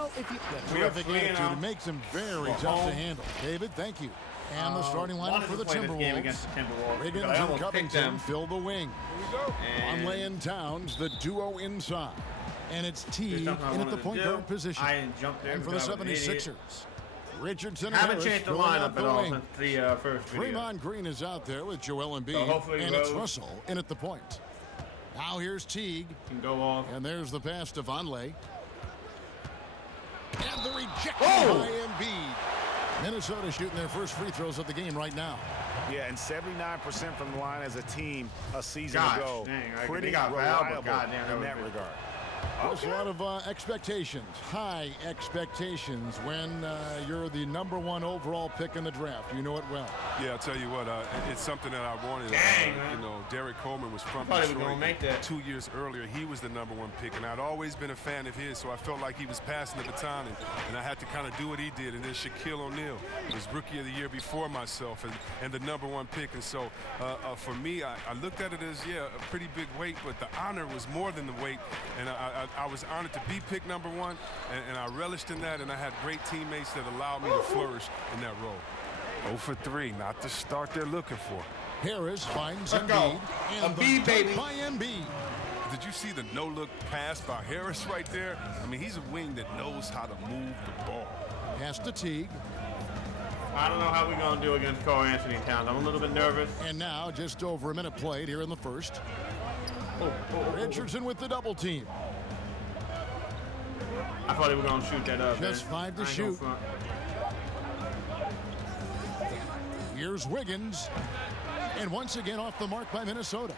Oh, if you Terrific attitude. It makes him very tough to handle. David, thank you. And the starting lineup for the Timberwolves. Wiggins and Covington fill the wing. Conley and Towns, the duo inside. And it's Teague in at the point guard position. And for the 76ers, Richardson and Harris changed the filling lineup out the at all wing. since the first video. Draymond Green is out there with Joel Embiid, and it's Russell in at the point. Now here's Teague. Can go off. And there's the pass to Vonleh. And the rejection by Embiid. Minnesota shooting their first free throws of the game right now. Yeah, and 79% from the line as a team a season ago. Dang, pretty reliable in that regard. There's a lot of expectations, high expectations when you're the #1 overall pick in the draft. You know it well. Yeah, I'll tell you what, it's something that I wanted. You know, Derek Coleman was from Detroit 2 years earlier. He was the #1 pick, and I'd always been a fan of his, so I felt like he was passing the baton, and I had to kind of do what he did. And then Shaquille O'Neal was Rookie of the Year before myself and the #1 pick. And so for me, I looked at it as, a pretty big weight, but the honor was more than the weight, and I was honored to be pick #1, and I relished in that, and I had great teammates that allowed me to flourish in that role. 0 for 3, not the start they're looking for. Harris finds Embiid, and Embiid, baby. By Embiid. Did you see the no-look pass by Harris right there? I mean, he's a wing that knows how to move the ball. Pass to Teague. I don't know how we're going to do against Cole Anthony Towns. I'm a little bit nervous. And now, just over a minute played here in the first. Richardson with the double team. I thought he was going to shoot that up. Just 5 to shoot. Here's Wiggins. And once again off the mark by Minnesota.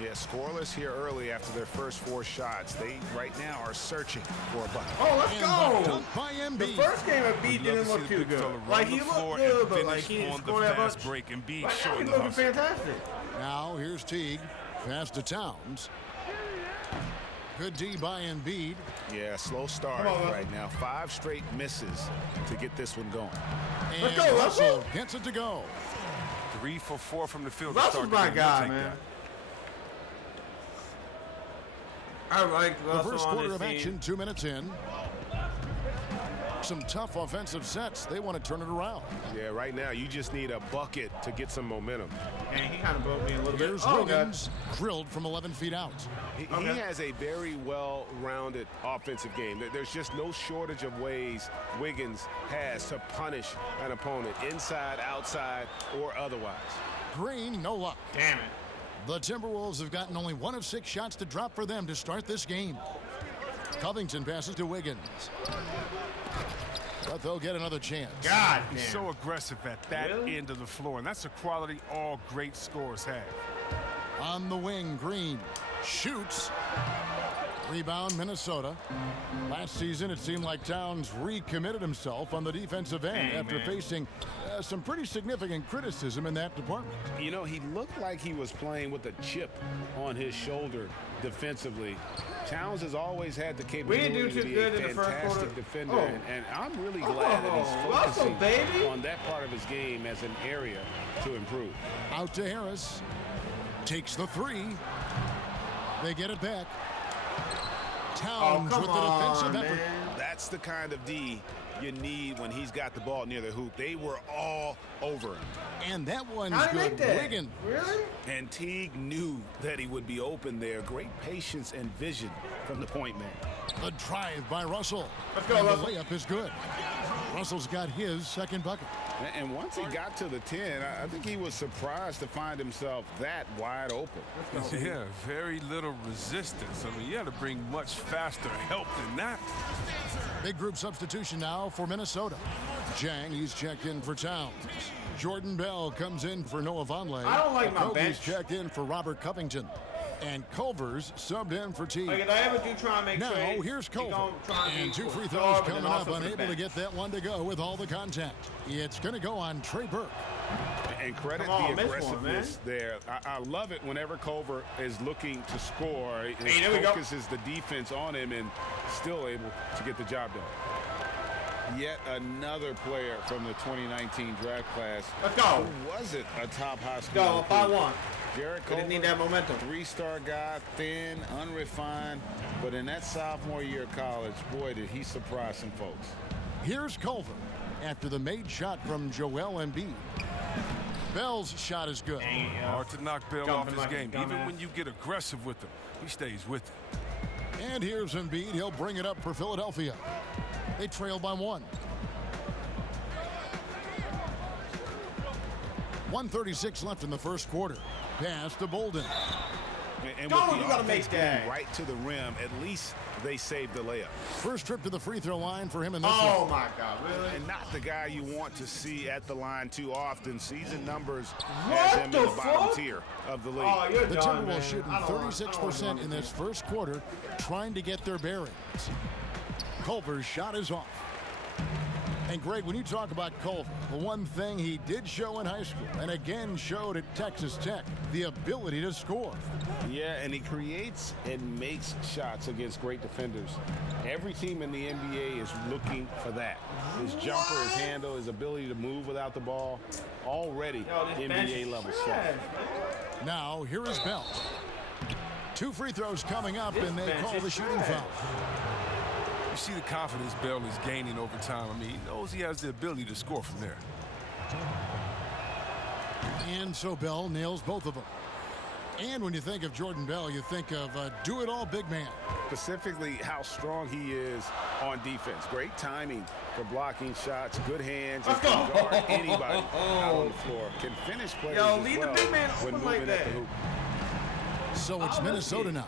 Yeah, scoreless here early after their first 4 shots. They right now are searching for a bucket. Oh, let's go! Dunk by Embiid. The first game Embiid didn't look too good. Like, he looked good, but like he didn't score that much. Break. Embiid Right now, showing he's the looking hustle. fantastic. Now here's Teague. Pass to Towns. Good D by Embiid. Yeah, slow start right now. 5 straight misses to get this one going. And Let's go, Russell Russell. gets it to go. 3 for 4 from the field. Russell's my guy, man. I like Russell. The first on quarter this of team. action, 2 minutes in. Some tough offensive sets. They want to turn it around. Yeah, right now you just need a bucket to get some momentum. And he kind of broke me a little Here's bit. Wiggins, drilled from 11 feet out. He has a very well-rounded offensive game. There's just no shortage of ways Wiggins has to punish an opponent, inside, outside, or otherwise. Green, no luck. Damn it. The Timberwolves have gotten only 1 of 6 shots to drop for them to start this game. Covington passes to Wiggins. But they'll get another chance. God damn. He's so aggressive at that end of the floor, and that's a quality all great scorers have. On the wing, Green shoots. Rebound, Minnesota. Last season, it seemed like Towns recommitted himself on the defensive end after facing some pretty significant criticism in that department. You know, he looked like he was playing with a chip on his shoulder defensively. Towns has always had the capability to be a fantastic defender, and I'm really glad that he's focusing on that part of his game as an area to improve. Out to Harris. Takes the 3. They get it back. Towns with the defensive effort. That's the kind of D you need when he's got the ball near the hoop. They were all over him. And that one's good. Wiggins. Really? And Teague knew that he would be open there. Great patience and vision from the point man. The drive by Russell. Let's go, and Russell. the layup is good. Russell's got his second bucket. And once he got to the 10, I think he was surprised to find himself that wide open. Yeah, very little resistance. I mean, you had to bring much faster help than that. Big group substitution now for Minnesota. Jang, he's checked in for Towns. Jordan Bell comes in for Noah Vonleh. I don't like my Kobe's bench. checked in for Robert Covington. And Culver's subbed in for Teague. Like, if I ever do try and make now, trades, here's Culver. And 2 free throws Starving coming and up, also for the unable to bench. get that one to go with all the contact. It's going to go on Trey Burke. And credit Come the on, aggressiveness there. I love it whenever Culver is looking to score. He there we go. focuses the defense on him and still able to get the job done. Yet another player from the 2019 draft class. Let's go. Who wasn't a top high school Go, up by recruit. 1. Derek Didn't need that momentum. 3-star guy, thin, unrefined, but in that sophomore year of college, boy, did he surprise some folks. Here's Culver after the made shot from Joel Embiid. Bell's shot is good. Hard to knock Bell off his game. Even when you get aggressive with him, he stays with it. And here's Embiid. He'll bring it up for Philadelphia. They trail by 1. 1:36 left in the first quarter. Pass to Bolden. And with the offense going right to the rim, at least they saved the layup. First trip to the free throw line for him in this one. Oh, my God, really? And not the guy you want to see at the line too often. Season numbers has him in the bottom tier of the league. Oh, you're the done, Timberwolves shooting 36% in this game. first quarter, trying to get their bearings. Culver's shot is off. And Greg, when you talk about Culver, the one thing he did show in high school and again showed at Texas Tech, the ability to score. Yeah, and he creates and makes shots against great defenders. Every team in the NBA is looking for that. His jumper, his handle, his ability to move without the ball, already NBA level stuff. Now, here is Bell. 2 free throws coming up, and they call the shooting foul. You see the confidence Bell is gaining over time. I mean, he knows he has the ability to score from there. And so Bell nails both of them. And when you think of Jordan Bell, you think of a do-it-all big man. Specifically how strong he is on defense. Great timing for blocking shots, good hands, and can guard anybody out on the floor. Can finish plays as leave well the big man when open moving like at that. the hoop. So it's Minnesota now.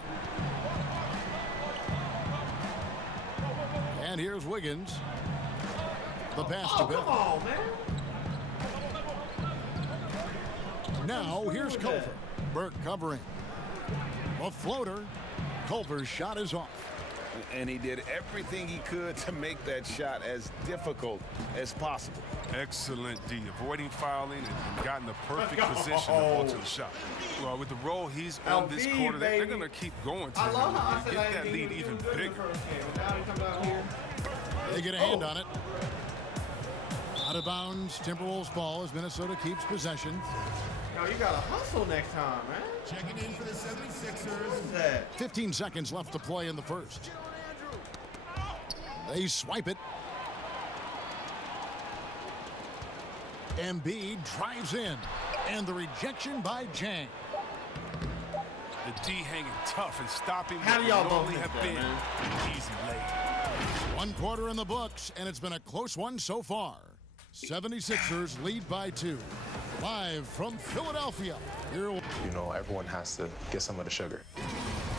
And here's Wiggins. The pass to Bell. Come on, man. Now here's Culver. Burke covering. A floater. Culver's shot is off. And he did everything he could to make that shot as difficult as possible. Excellent D, avoiding fouling and gotten the perfect position to go to the shot. Well, with the role he's on this quarter, they're going to keep going to him and get that lead even bigger. They get a hand on it. Out of bounds, Timberwolves ball as Minnesota keeps possession. Yo, you got to hustle next time, man. Checking in for the 76ers. What is that? 15 seconds left to play in the first. They swipe it. Embiid drives in. And the rejection by Jang. The D hanging tough and stopping How do what y'all would both normally think have that, been man? easy late. 1 quarter in the books, and it's been a close one so far. 76ers lead by 2. Live from Philadelphia. Here. You know, everyone has to get some of the sugar.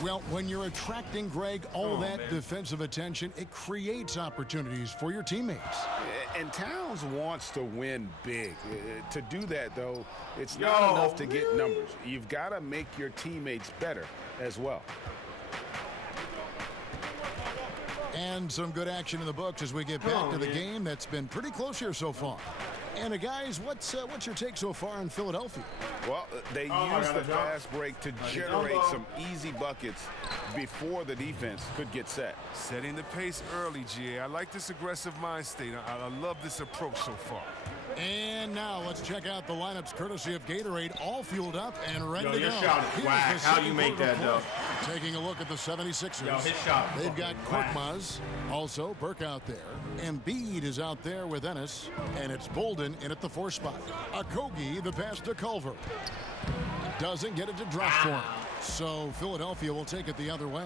Well, when you're attracting, Greg, all that defensive attention, it creates opportunities for your teammates. And Towns wants to win big. To do that, though, it's not enough to get numbers. You've got to make your teammates better as well. And some good action in the books as we get back to the game that's been pretty close here so far. And guys, what's your take so far in Philadelphia? Well, they used the fast break to generate some easy buckets before the defense could get set. Setting the pace early, GA. I like this aggressive mind state. I love this approach so far. And now let's check out the lineups courtesy of Gatorade, all fueled up and ready to your go. shot is whack. How do you make that, though? Taking a look at the 76ers. Yo, his shot They've got whack. Korkmaz, also Burke out there. Embiid is out there with Ennis, and it's Bolden in at the 4 spot. Okogie, the pass to Culver. Doesn't get it to drop for him. So Philadelphia will take it the other way.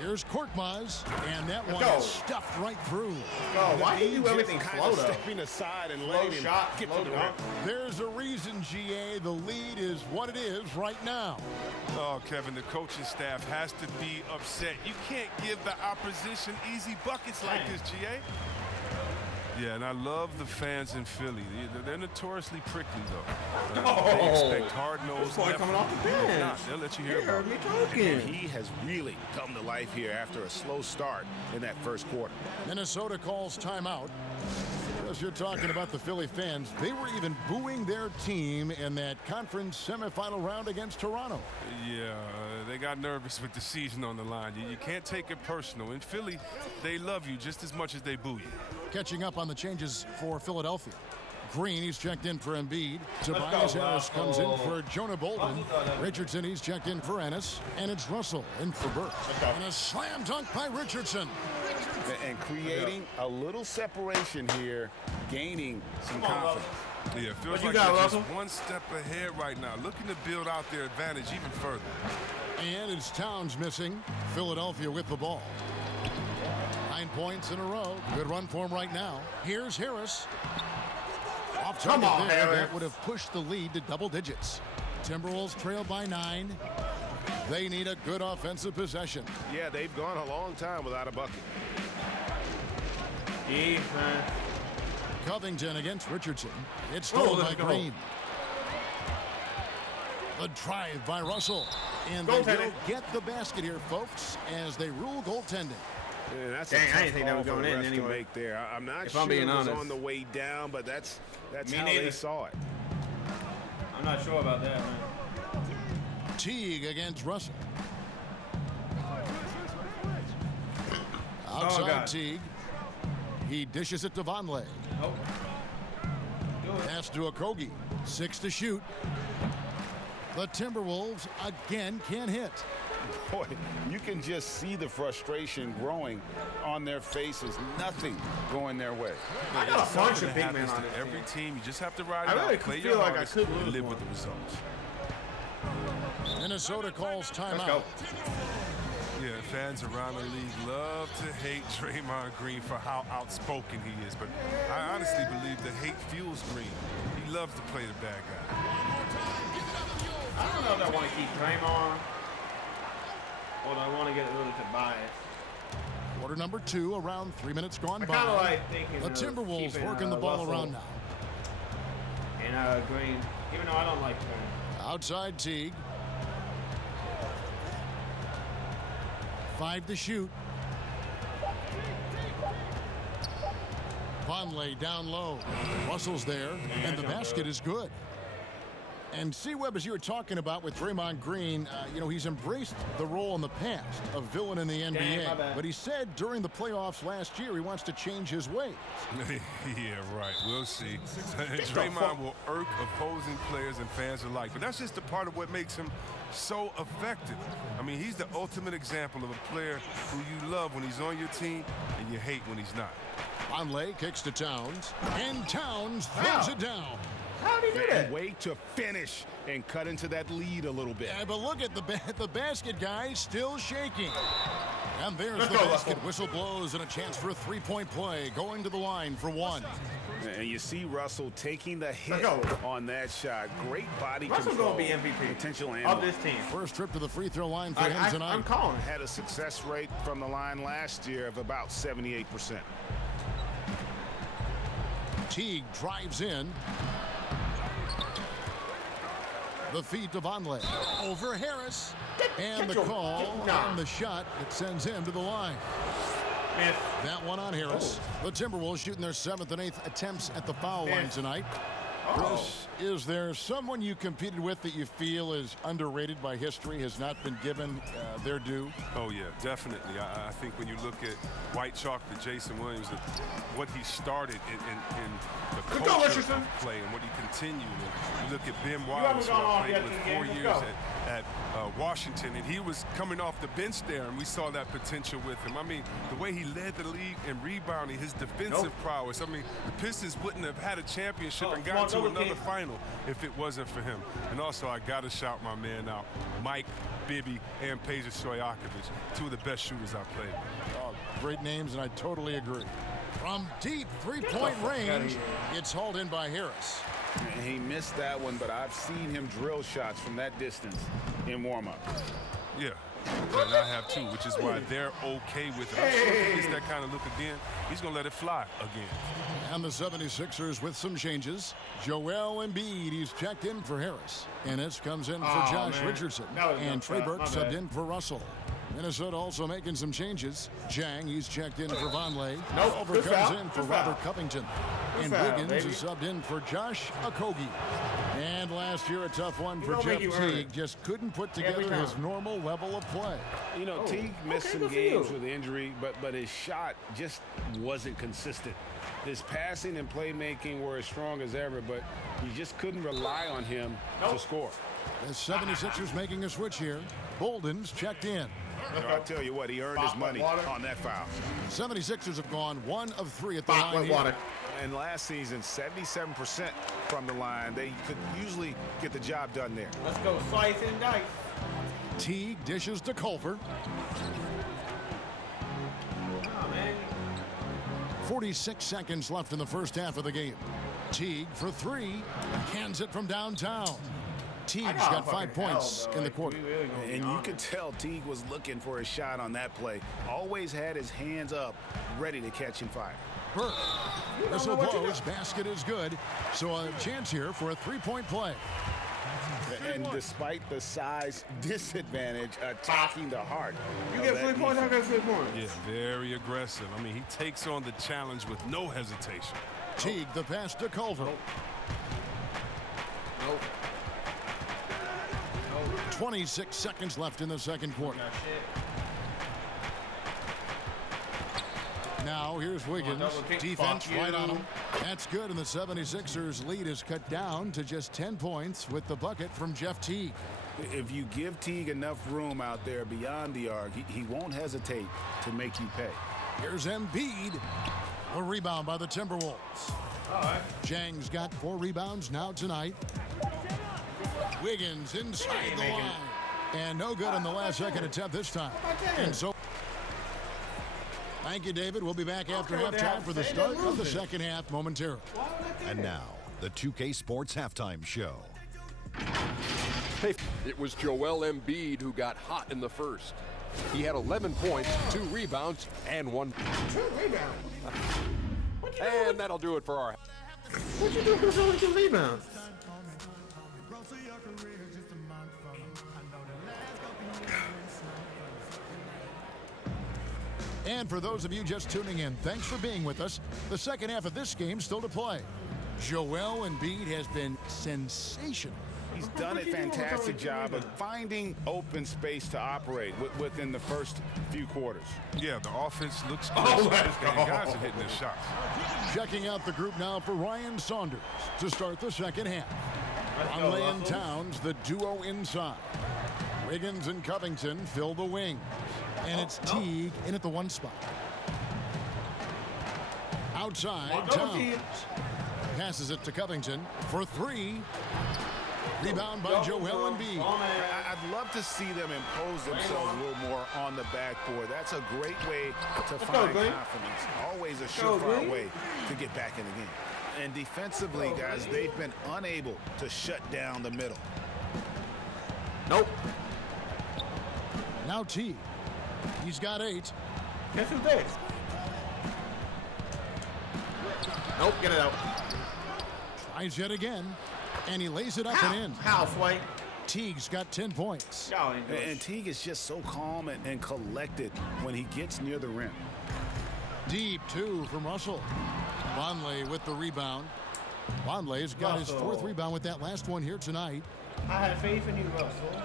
Here's Korkmaz, and that one is stuffed right through. Bro, why do you do everything slow, though? Stepping aside and Slow letting him shot, get slow to the rim. dunk. There's a reason, GA. The lead is what it is right now. Oh, Kevin, the coaching staff has to be upset. You can't give the opposition easy buckets like this, GA. Yeah, and I love the fans in Philly. They're notoriously prickly, though. They expect hard-nosed boy coming off the bench. If not, they'll let you hear about it. And he has really come to life here after a slow start in that first quarter. Minnesota calls timeout. As you're talking about the Philly fans, they were even booing their team in that conference semifinal round against Toronto. Yeah, they got nervous with the season on the line. You can't take it personal. In Philly, they love you just as much as they boo you. Catching up on the changes for Philadelphia. Green, he's checked in for Embiid. Tobias Harris comes in for Jonah Bolden. Richardson, he's checked in for Ennis. And it's Russell in for Burke. And a slam dunk by Richardson. And creating a little separation here, gaining some confidence. Yeah, it feels like they're just one step ahead right now, looking to build out their advantage even further. And it's Towns missing. Philadelphia with the ball. 9 points in a row. Good run for him right now. Here's Harris. Off target there. That would have pushed the lead to double digits. Timberwolves trail by 9. They need a good offensive possession. Yeah, they've gone a long time without a bucket. Covington against Richardson. It's stolen by Green. The drive by Russell. And they will get the basket here, folks, as they rule goaltending. Yeah, that's a tough I didn't think that was going in anyway. To make there. I'm not sure it was on the way down, but that's how they saw it. I'm not sure about that, man. Teague against Russell. Outside Teague. He dishes it to Vonleh. Pass to Okogie. 6 to shoot. The Timberwolves again can't hit. Boy, you can just see the frustration growing on their faces. Nothing going their way. I got a bunch of big men on every team. You just have to ride it out. Play feel your like hardest, I could and live with the results. Minnesota calls timeout. Yeah, fans around the league love to hate Draymond Green for how outspoken he is, but I honestly believe the hate fuels Green. He loves to play the bad guy. I don't know if I want to keep Draymond or do I want to get rid of Tobias. Quarter number 2, around 3 minutes gone by. Kind of like thinking the Timberwolves working the ball around now. And Green, even though I don't like Green. Outside Teague. 5 to shoot. Vonleh down low. Russell's there, and the basket is good. And C-Web, as you were talking about with Draymond Green, he's embraced the role in the past of villain in the NBA. But he said during the playoffs last year he wants to change his ways. Yeah, right. We'll see. Draymond will irk opposing players and fans alike. But that's just a part of what makes him so effective. I mean, he's the ultimate example of a player who you love when he's on your team and you hate when he's not. Vonleh kicks to Towns, and Towns throws it down. How did he do that? Way to finish and cut into that lead a little bit. Yeah, but look at the basket guy still shaking. And there's the basket. Whistle blows and a chance for a three-point play. Going to the line for 1. And you see Russell taking the hit on that shot. Great body control. Russell's going to be MVP potential of this team. First trip to the free throw line for him tonight. I'm calling. Had a success rate from the line last year of about 78%. Teague drives in. The feed to Vonleh. Over Harris. And the call on the shot that sends him to the line. That one on Harris. The Timberwolves shooting their 7th and 8th attempts at the foul line tonight. Chris, is there someone you competed with that you feel is underrated by history, has not been given their due? Oh, yeah, definitely. I think when you look at White Chalk to Jason Williams, what he started in the culture of play and what he continued. And you look at Ben Wallace, who I played with 4 years at Washington, and he was coming off the bench there, and we saw that potential with him. I mean, the way he led the league in rebounding, his defensive prowess. I mean, the Pistons wouldn't have had a championship and got to another final if it wasn't for him. And also, I got to shout my man out, Mike Bibby and Peja Stojakovic, 2 of the best shooters I've played. Oh, great names, and I totally agree. From deep three-point range, it's hauled in by Harris. And he missed that one, but I've seen him drill shots from that distance in warm-up. Yeah, and I have too, which is why they're okay with it. I'm sure if he gets that kind of look again, he's going to let it fly again. And the 76ers with some changes. Joel Embiid, he's checked in for Harris. Ennis comes in for Josh Richardson. And Trey Burke subbed in for Russell. Minnesota also making some changes. Jang, he's checked in for Vonleh. Nope. Over comes in for Robert Covington. And Wiggins is subbed in for Josh Okogie. And last year, a tough one for Jeff Teague. Just couldn't put together his normal level of play. You know, Teague missed some games with injury, but his shot just wasn't consistent. His passing and playmaking were as strong as ever, but you just couldn't rely on him to score. The 76ers making a switch here. Bolden's checked in. I'll tell you what, he earned his money on that foul. 76ers have gone 1 of 3 at the line here. And last season, 77% from the line. They could usually get the job done there. Let's go slice and dice. Teague dishes to Culver. Oh, man. 46 seconds left in the first half of the game. Teague for 3. Cans it from downtown. Teague's got 5 points in the quarter. And you could tell Teague was looking for a shot on that play. Always had his hands up, ready to catch and fire. Burke. Whistle blows. Basket is good. So a chance here for a 3-point play. And despite the size disadvantage, attacking the heart. You get 3 points, I get 3 points. Yeah, very aggressive. I mean, he takes on the challenge with no hesitation. Teague, the pass to Culver. Nope. 26 seconds left in the second quarter. Now here's Wiggins. Defense right on him. That's good, and the 76ers lead is cut down to just 10 points with the bucket from Jeff Teague. If you give Teague enough room out there beyond the arc, he won't hesitate to make you pay. Here's Embiid. A rebound by the Timberwolves. All right. Jang's got 4 rebounds now tonight. Wiggins inside the line. And no good on the last second attempt this time. And so, thank you, David. We'll be back after halftime for the start of the second half momentarily. And now, the 2K Sports Halftime Show. It was Joel Embiid who got hot in the first. He had 11 points, 2 rebounds, and 1. 2 rebounds? And that'll do it for our. What you doing with only 2 rebounds? And for those of you just tuning in, thanks for being with us. The second half of this game still to play. Joel Embiid has been sensational. He's done a fantastic job of finding open space to operate within the first few quarters. Yeah, the offense looks good. And guys are hitting their shots. Checking out the group now for Ryan Saunders to start the second half. Vonleh and Towns, the duo inside. Wiggins and Covington fill the wings. And it's Teague in at the 1 spot. Outside, Towns passes it to Covington for 3. Rebound by Joel Embiid. I'd love to see them impose themselves a little more on the backboard. That's a great way to find confidence. Always a surefire way to get back in the game. And defensively, guys, they've been unable to shut down the middle. Nope. Now Teague. He's got 8. Guess who's there? Nope, get it out. Tries yet again. And he lays it up and in. Houseway. Teague's got 10 points. And Teague is just so calm and collected when he gets near the rim. Deep 2 from Russell. Vonleh with the rebound. Vonleh's got his 4th rebound with that last one here tonight. I had faith in you, Russell.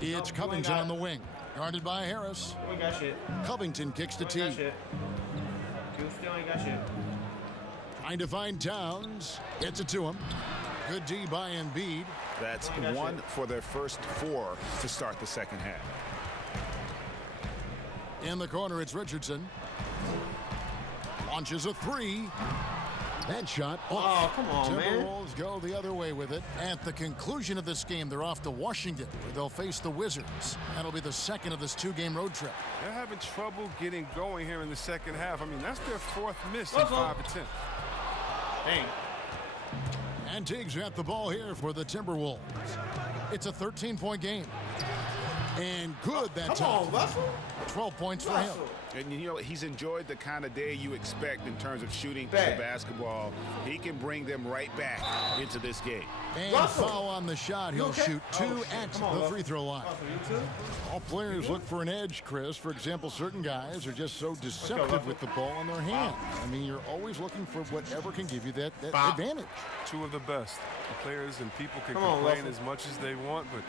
It's Covington on the wing. Guarded by Harris. We got shit. Covington kicks to Teague. You still ain't got shit. Trying to find Towns. Gets it to him. Good D by Embiid. That's 1 for their first 4 to start the second half. In the corner, it's Richardson. Launches a 3. That shot off. Oh, come on, man. Timberwolves go the other way with it. At the conclusion of this game, they're off to Washington, where they'll face the Wizards. That'll be the second of this 2-game road trip. They're having trouble getting going here in the second half. I mean, that's their 4th miss in 5 attempts. Dang. And Teague's at the ball here for the Timberwolves. It's a 13-point game. And good that time. Come on, Russell. 12 points for him. And, you know, he's enjoyed the kind of day you expect in terms of shooting the basketball. He can bring them right back into this game. And foul on the shot. He'll shoot 2 at the free throw line. All players look for an edge, Chris. For example, certain guys are just so deceptive with the ball in their hands. I mean, you're always looking for whatever can give you that advantage. Two of the best. The players and people can complain as much as they want, but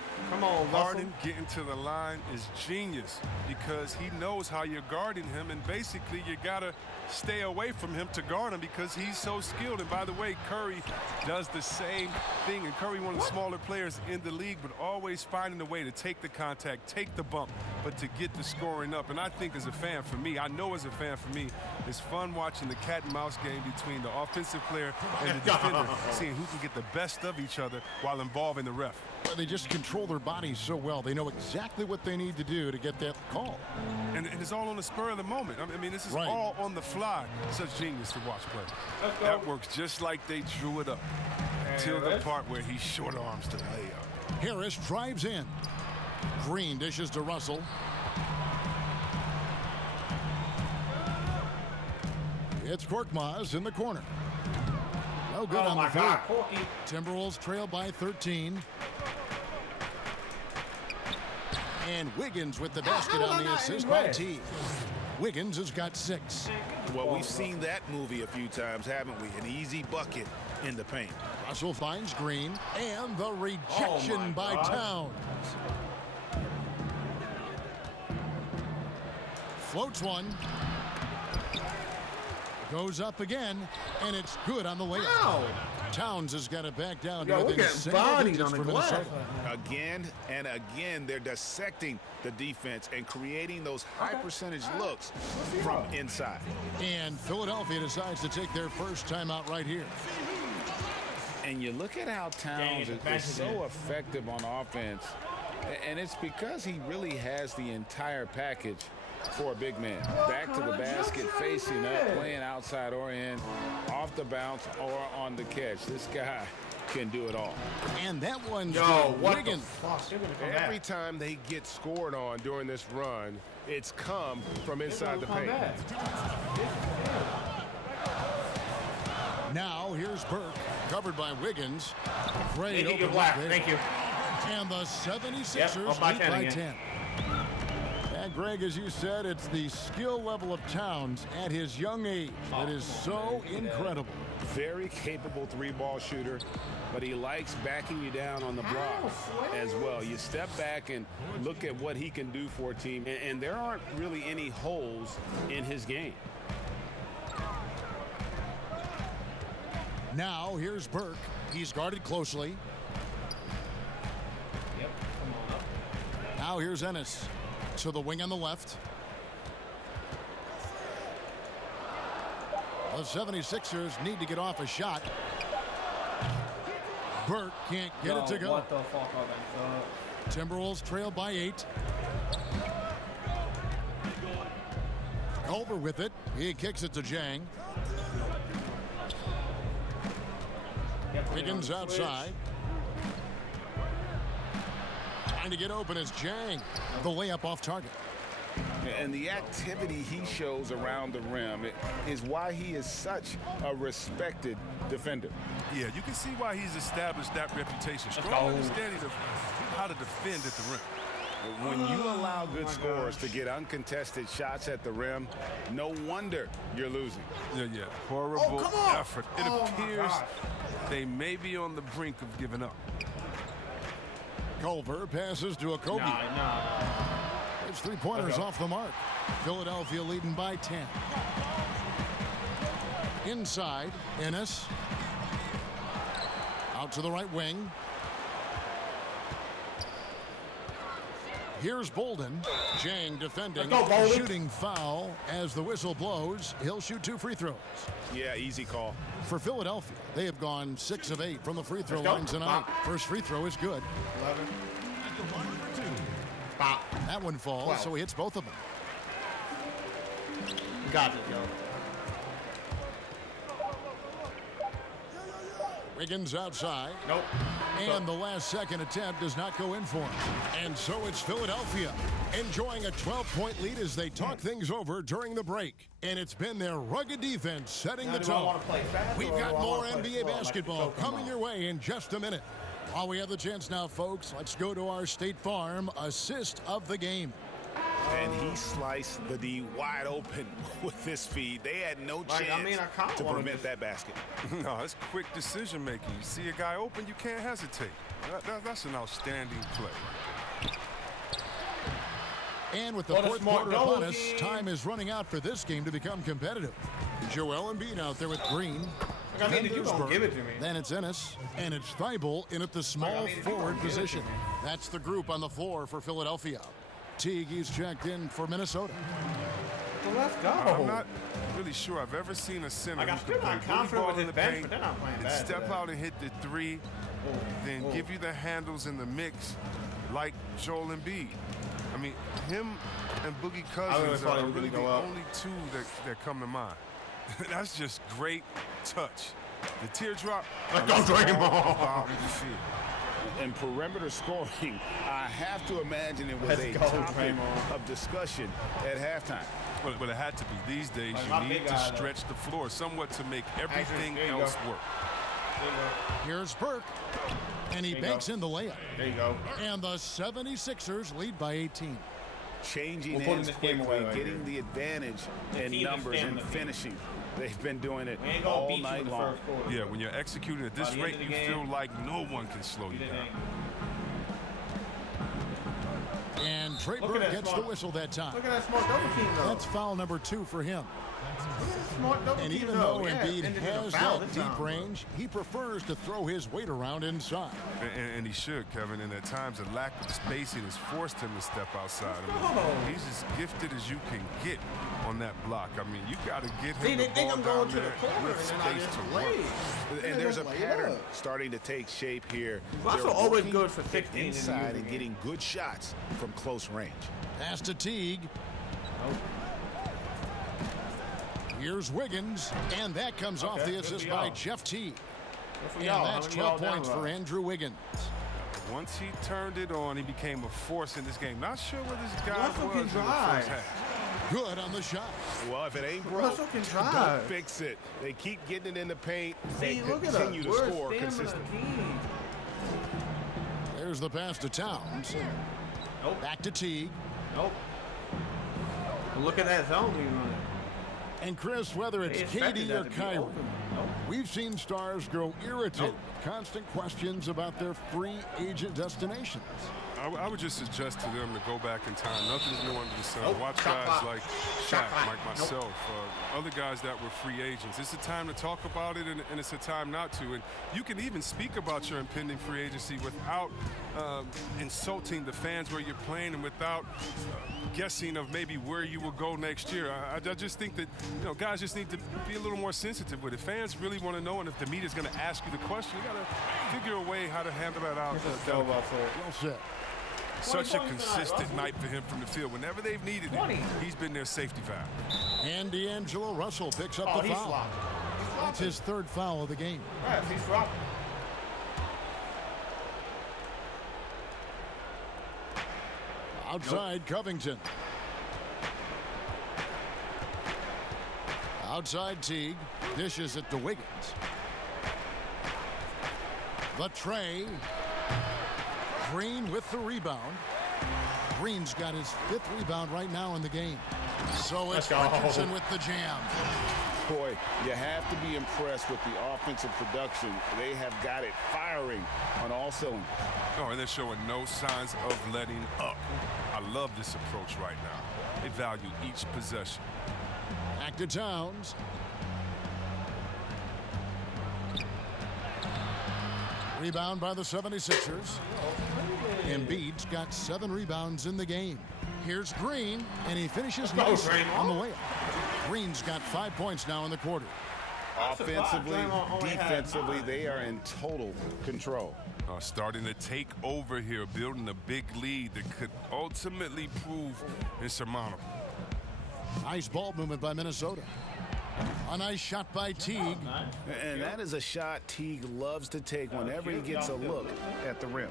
Harden getting to the line is genius because he knows how you're guarding him, and basically you got to stay away from him to guard him because he's so skilled. And by the way, Curry does the same thing, and Curry one of the smaller players in the league, but always finding a way to take the contact, take the bump, but to get the scoring up. And I think as a fan for me, it's fun watching the cat and mouse game between the offensive player and the defender, seeing who can get the best of each other while involving the ref. They just control their bodies so well. They know exactly what they need to do to get that call. And it's all on the spur of the moment. I mean, this is all on the fly. Such genius to watch play. That works just like they drew it up. Till the part where he short arms the layup. Harris drives in. Green dishes to Russell. It's Korkmaz in the corner. No good on the third. Timberwolves trail by 13. And Wiggins with the basket on the assist by T. Wiggins has got 6. Well, we've seen that movie a few times, haven't we? An easy bucket in the paint. Russell finds Green, and the rejection by Towns. Floats one. Goes up again, and it's good on the way out. Towns has got it back down to within single digits for Minnesota. Again and again, they're dissecting the defense and creating those high percentage looks from inside. And Philadelphia decides to take their first timeout right here. And you look at how Towns is so effective on offense, and it's because he really has the entire package for a big man. Back to the basket, facing up, playing outside or in, off the bounce or on the catch. This guy can do it all. And that one's Wiggins. Every time they get scored on during this run, it's come from inside the paint. Now here's Burke, covered by Wiggins. Great open Thank you. And the 76ers lead by 10. And Greg, as you said, it's the skill level of Towns at his young age that is so incredible. Very capable three-ball shooter, but he likes backing you down on the block as well. You step back and look at what he can do for a team, and there aren't really any holes in his game. Now here's Burke. He's guarded closely. Yep, come on up. Now here's Ennis. To the wing on the left. The 76ers need to get off a shot. Burke can't get it to go. What the fuck? Timberwolves trail by 8. Over with it. He kicks it to Jang. Wiggins outside. Trying to get open is Jang. The layup off target. And the activity he shows around the rim is why he is such a respected defender. Yeah, you can see why he's established that reputation. Strong understanding of how to defend at the rim. When you allow good scorers to get uncontested shots at the rim, no wonder you're losing. Yeah. Horrible effort. It appears they may be on the brink of giving up. Culver passes to a Kobe. It's 3-pointers off the mark. Philadelphia leading by 10. Inside, Ennis. Out to the right wing. Here's Bolden. Jang defending. Shooting foul as the whistle blows. He'll shoot 2 free throws. Yeah, easy call. For Philadelphia, they have gone 6 of 8 from the free throw line tonight. First free throw is good. 11. That one falls, so he hits both of them. Got it, yo. Wiggins outside. Nope. And the last second attempt does not go in for him. And so it's Philadelphia enjoying a 12-point lead as they talk things over during the break. And it's been their rugged defense setting the tone. We've got more NBA basketball coming your way in just a minute. While we have the chance now, folks, let's go to our State Farm assist of the game. And he sliced the D wide open with this feed. They had no chance to prevent that basket. No, it's quick decision making. You see a guy open, you can't hesitate. That's an outstanding play. And with the fourth quarter upon us, time is running out for this game to become competitive. Joel Embiid out there with Green. You don't give it to me. Then it's Ennis, and it's Thibault in at the small forward position. That's the group on the floor for Philadelphia. Teague, he's checked in for Minnesota. Well, let's go. I'm not really sure I've ever seen a center who can play really ball in the paint, and step out and hit the three, then give you the handles in the mix like Joel Embiid. I mean, him and Boogie Cousins are really the only two that come to mind. That's just great touch. The teardrop. Don't drink him off. And perimeter scoring, I have to imagine it was a topic of discussion at halftime. But it had to be. These days, you need to stretch the floor somewhat to make everything else work. Here's Burke, and he banks in the layup. There you go. And the 76ers lead by 18. Changing ends quickly, getting the advantage in numbers and finishing. They've been doing it all night long. Yeah, when you're executing at this rate, you feel like no one can slow you down. And Trey Burke gets the whistle that time. Look at that smart double team, though. That's foul number 2 for him. Smart double and team, even though yeah, Embiid has that deep range, he prefers to throw his weight around inside. And he should, Kevin. And at times, the lack of spacing has forced him to step outside. I mean, he's as gifted as you can get on that block. I mean, you got to get him the ball down there with space to work. And there's a pattern starting to take shape here. Also always good for 16 inside and getting good shots from close range. Pass to Teague. Here's Wiggins, and that comes off the assist by Jeff Teague. And that's 12 points for Andrew Wiggins. Once he turned it on, he became a force in this game. Not sure where this guy was in the first half. Good on the shot. Well, if it ain't broke, don't fix it. They keep getting it in the paint. They continue to score consistently. There's the pass to Towns. Nope. Back to Teague. Nope. Look at that zone we running. And Chris, whether it's KD or Kyrie, we've seen stars grow irritated with constant questions about their free agent destinations. I would just suggest to them to go back in time. Nothing's new under the sun. Watch guys like Shaq, like myself, other guys that were free agents. It's a time to talk about it, and it's a time not to. And you can even speak about your impending free agency without insulting the fans where you're playing and without guessing of maybe where you will go next year. I just think that guys just need to be a little more sensitive with it. Fans really want to know, and if the media's going to ask you the question, you got to figure a way how to handle that out. Well said. Such a consistent night for him from the field. Whenever they've needed it, he's been their safety valve. And D'Angelo Russell picks up the foul. That's his third foul of the game. Right, he's flopping. Outside Covington. Outside Teague. Dishes it to Wiggins. The tray. Green with the rebound. Green's got his 5th rebound right now in the game. So it's Richardson with the jam. Boy, you have to be impressed with the offensive production. They have got it firing on all cylinders. Oh, and they're showing no signs of letting up. I love this approach right now. They value each possession. Back to Towns. Rebound by the 76ers. Embiid's got 7 rebounds in the game. Here's Green, and he finishes nice on the layup. Green's got 5 points now in the quarter. Offensively, defensively, they are in total control. Starting to take over here, building a big lead that could ultimately prove insurmountable. Nice ball movement by Minnesota. A nice shot by Teague. And that is a shot Teague loves to take whenever he gets a look at the rim.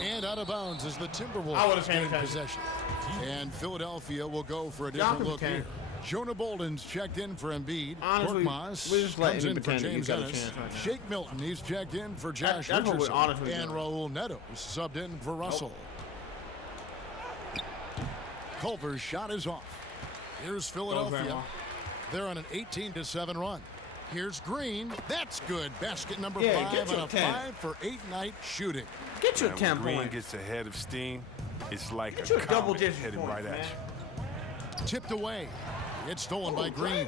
And out of bounds as the Timberwolves gain possession. And Philadelphia will go for a different look here. Jonah Bolden's checked in for Embiid. Korkmaz comes in for James Ennis. Shake Milton, he's checked in for Josh Richardson. And Raul Neto subbed in for Russell. Culver's shot is off. Here's Philadelphia. They're on an 18-7 run. Here's Green. That's good. Basket number 5 on a 5-for-8 night shooting. Get your 10 points. Green gets ahead of steam. It's like get a your double-digit headed points, right man. at you. Tipped away. It's stolen by Green.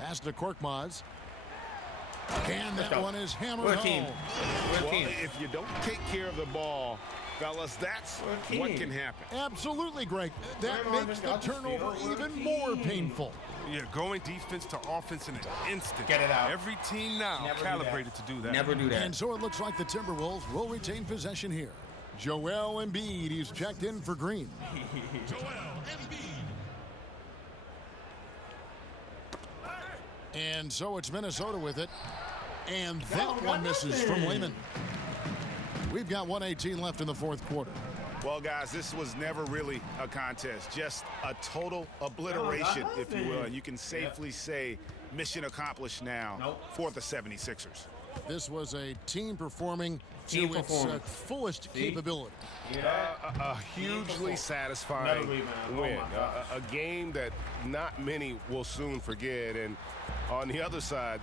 Pass to Korkmaz. And that one is hammered home. Well, if you don't take care of the ball, fellas, that's what can happen. Absolutely, Greg. That makes the turnover even more painful. Yeah, going defense to offense in an instant. Get it out. Every team now calibrated to do that. Never do that. And so it looks like the Timberwolves will retain possession here. Joel Embiid, he's checked in for Green. Joel Embiid. And so it's Minnesota with it. And that one misses from Lehman. We've got 1:18 left in the fourth quarter. Well, guys, this was never really a contest, just a total obliteration, if you will. And you can safely say mission accomplished now for the 76ers. This was a team performing to its fullest capability. A hugely satisfying win. A game that not many will soon forget. And on the other side,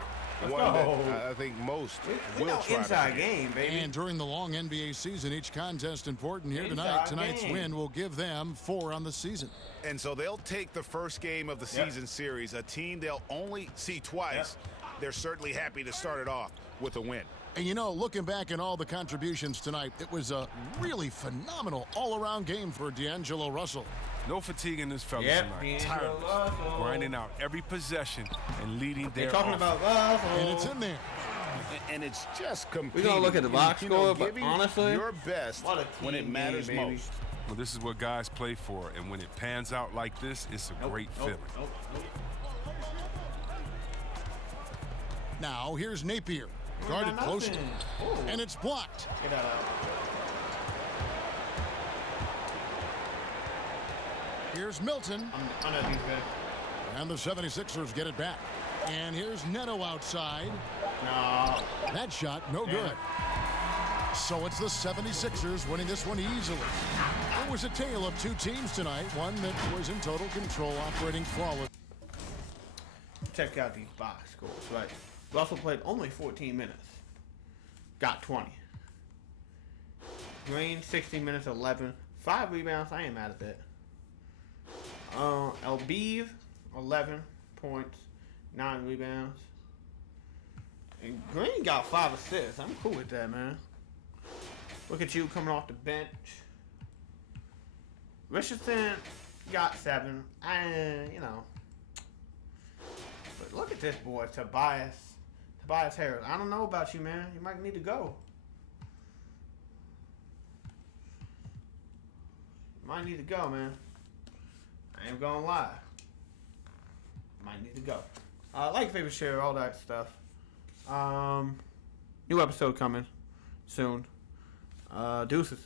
one that I think most will try inside game, baby. And during the long NBA season, each contest important here tonight. Tonight's win will give them 4 on the season. And so they'll take the first game of the season series, a team they'll only see twice. They're certainly happy to start it off with a win. And you know, looking back at all the contributions tonight, it was a really phenomenal all-around game for D'Angelo Russell. No fatigue in this fella tonight. Tireless, grinding out every possession and leading their talking about Russell. And it's in there. And it's just competing. We're going to look at the box score, but honestly, your best when it matters most. Well, this is what guys play for, and when it pans out like this, it's a great feeling. Now, here's Napier. Guarded closely. And it's blocked. Get that out. Here's Milton. And the 76ers get it back. And here's Neto outside. No. That shot, no good. So it's the 76ers winning this one easily. It was a tale of two teams tonight. One that was in total control, operating flawless. Check out these box scores. Right. Russell played only 14 minutes. Got 20. Green, 16 minutes, 11. 5 rebounds. I ain't mad at that. Embiid, 11 points, 9 rebounds. And Green got 5 assists. I'm cool with that, man. Look at you coming off the bench. Richardson got 7. You know. But look at this boy, Tobias Harris. I don't know about you, man. You might need to go. You might need to go, man. I ain't gonna lie. Might need to go. Like, favorite, share, all that stuff. New episode coming soon. Deuces.